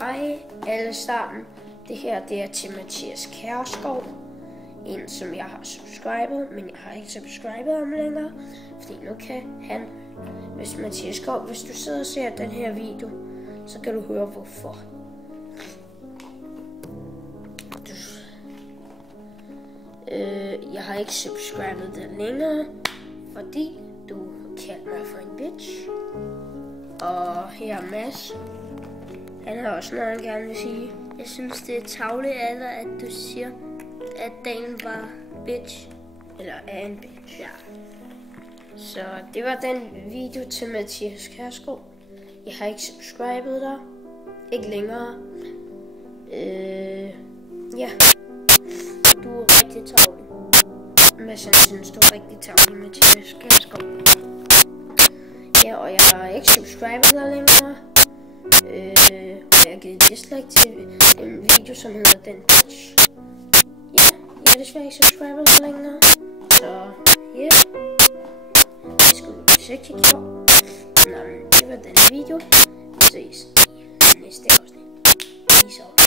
Hej alle sammen. Det her det er til Mathias Kjærsgaard. En som jeg har subscribet, men jeg har ikke subscribet ham længere. Fordi nu kan han, hvis Mathias Kjærsgaard, hvis du sidder og ser den her video, så kan du høre hvorfor. Jeg har ikke subscribet den længere, fordi du kaldte mig for en bitch. Og her er Mads. Han har også noget, han gerne vil sige. Jeg synes, det er tarveligt af dig, at du siger, at dagen var bitch. Eller er en bitch. Ja. Så det var den video til Mathias Kjærsgaard. Jeg har ikke subscribet dig. Ikke længere. Ja. Du er rigtig tarvelig. Mads synes, du er rigtig tarvelig, Mathias Kjærsgaard. Ja, og jeg har ikke subscribet dig længere. Og jeg har givet dislike til en video, som hedder Den Bitch. Ja, jeg har desværre ikke subscribet dig længere. Så, ja. Det skulle du sikkert ikke gjort. Nå, men det var den video. Vi ses i næste afsnit. Peace out.